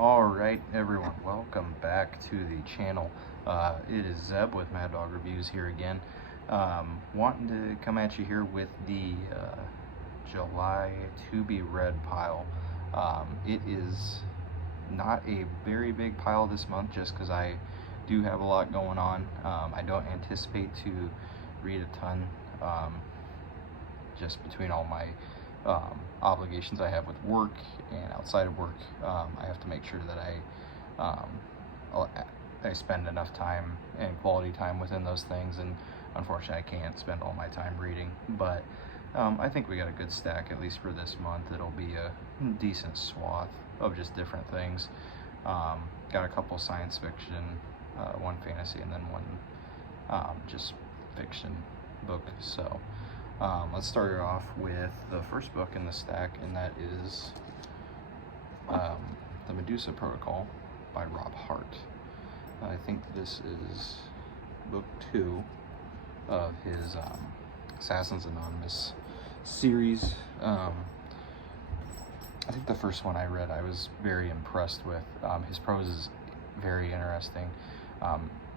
Alright everyone, welcome back to the channel. It is Zeb with Mad Dog Reviews here again. Wanting to come at you here with the July to be read pile. It is not a very big pile this month just because I do have a lot going on. I don't anticipate to read a ton just between all my obligations I have with work and outside of work. I have to make sure that I spend enough time and quality time within those things, and unfortunately I can't spend all my time reading, but I think we got a good stack, at least for this month. It'll be a decent swath of just different things. Got a couple science fiction, one fantasy, and then one just fiction book. So let's start it off with the first book in the stack, and that is The Medusa Protocol by Rob Hart. I think this is book 2 of his Assassins Anonymous series. I think the first one I read I was very impressed with. His prose is very interesting.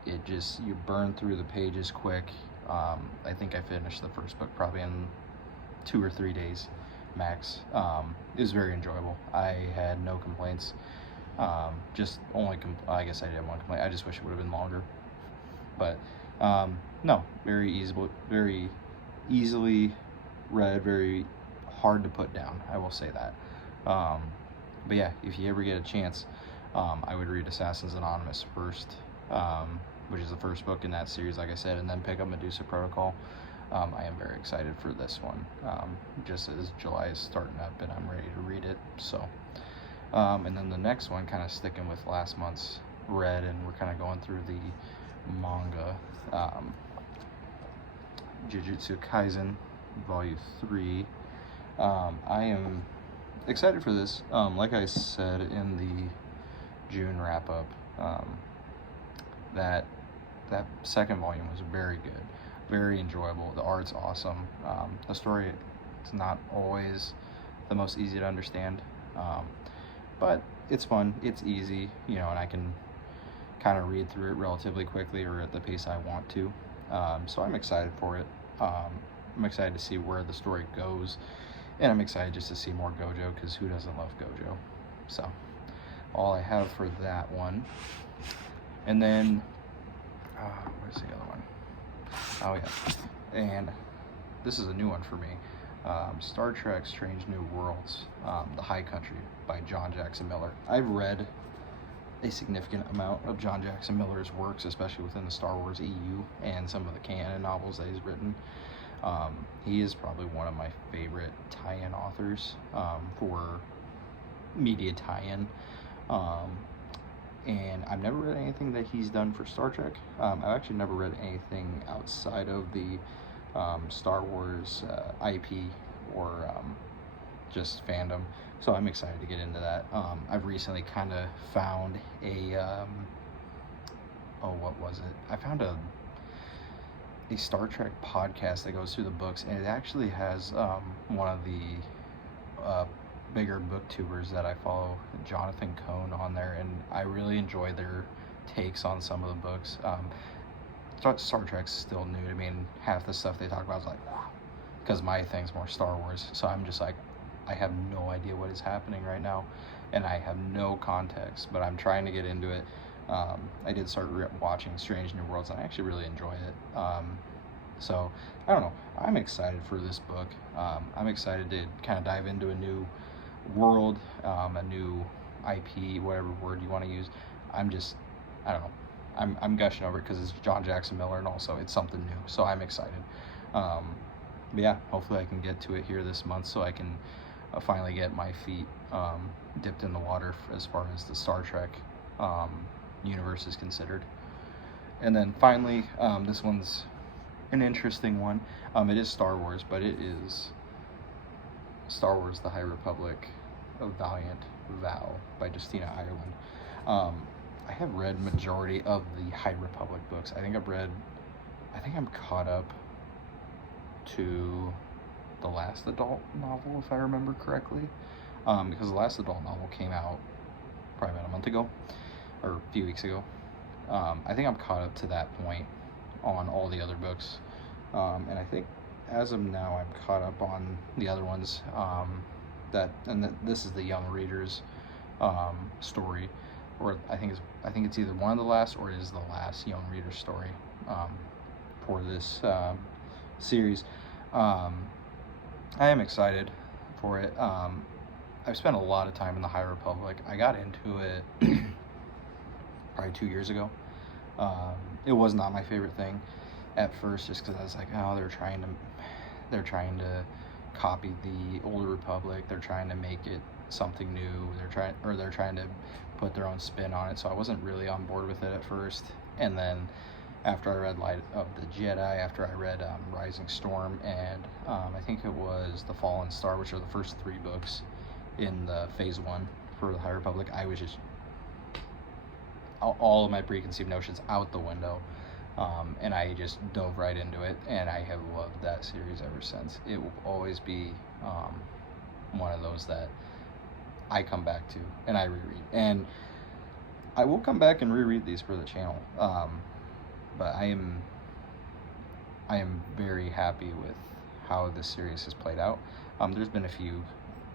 You burn through the pages quick. I think I finished the first book probably in 2 or 3 days max. It was very enjoyable. I had no complaints. I guess I did have one complaint. I just wish it would have been longer. But no, very easily read, very hard to put down, I will say that. But yeah, if you ever get a chance, I would read Assassins Anonymous first, which is the first book in that series, like I said, and then pick up Medusa Protocol. I am very excited for this one, just as July is starting up and I'm ready to read it. So, and then the next one, kind of sticking with last month's read, and we're kind of going through the manga, Jujutsu Kaisen Volume 3. I am excited for this. Like I said in the June wrap-up, that second volume was very good, very enjoyable. The art's awesome. The story, it's not always the most easy to understand, but it's fun, it's easy, and I can kind of read through it relatively quickly, or at the pace I want to. So I'm excited for it. I'm excited to see where the story goes, and I'm excited just to see more Gojo, because who doesn't love Gojo? So all I have for that one. And then where's the other one? Oh yeah, and this is a new one for me. Star Trek Strange New Worlds, The High Country by John Jackson Miller. I've read a significant amount of John Jackson Miller's works, especially within the Star Wars EU and some of the canon novels that he's written. He is probably one of my favorite tie-in authors for media tie-in. And I've never read anything that he's done for Star Trek. I've actually never read anything outside of the Star Wars IP or just fandom, so I'm excited to get into that. I've recently kind of found a what was it? I found a Star Trek podcast that goes through the books, and it actually has one of the bigger booktubers that I follow, Jonathan Cohn, on there, and I really enjoy their takes on some of the books. Star Trek's still new to me, and half the stuff they talk about is like, because my thing's more Star Wars, so I'm just like, I have no idea what is happening right now, and I have no context, but I'm trying to get into it. I did start watching Strange New Worlds, and I actually really enjoy it. So I don't know, I'm excited for this book. I'm excited to kind of dive into a new world, a new IP, whatever word you want to use. I don't know, I'm gushing over it because it's John Jackson Miller, and also it's something new, so I'm excited. But yeah, hopefully I can get to it here this month, so I can finally get my feet dipped in the water as far as the Star Trek universe is considered. And then finally, this one's an interesting one. It is Star Wars, but it is Star Wars The High Republic of Valiant Vow by Justina Ireland. I have read majority of the High Republic books. I think I'm caught up to the last adult novel, if I remember correctly, because the last adult novel came out probably about a month ago, or a few weeks ago. I think I'm caught up to that point on all the other books, and I think as of now I'm caught up on the other ones. This is the young readers story, or I think it's either one of the last or it is the last young reader story for this series. I am excited for it. I've spent a lot of time in the High Republic. I got into it probably 2 years ago. It was not my favorite thing at first, just because I was like, oh, they're trying to copy the older Republic. They're trying to make it something new. They're trying to put their own spin on it. So I wasn't really on board with it at first. And then after I read Light of the Jedi, after I read Rising Storm, and I think it was The Fallen Star, which are the first 3 books in the Phase 1 for the High Republic, I was just all of my preconceived notions out the window, and I just dove right into it, and I have loved that series ever since. It will always be one of those that I come back to and I reread, and I will come back and reread these for the channel, but I am very happy with how this series has played out. There's been a few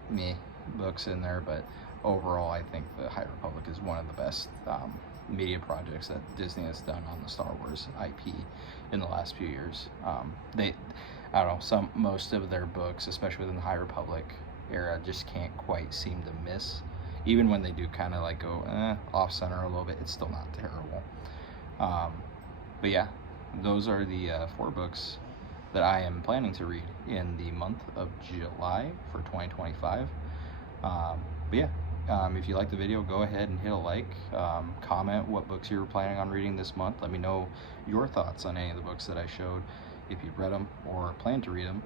meh books in there, but overall I think the High Republic is one of the best media projects that Disney has done on the Star Wars IP in the last few years. I don't know, most of their books, especially within the High Republic era, just can't quite seem to miss. Even when they do kind of like go off center a little bit, it's still not terrible. But yeah, those are the 4 books that I am planning to read in the month of July for 2025. But yeah, if you like the video, go ahead and hit a like, comment what books you're planning on reading this month. Let me know your thoughts on any of the books that I showed, if you've read them or plan to read them.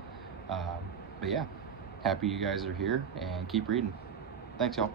But yeah, happy you guys are here, and keep reading. Thanks, y'all.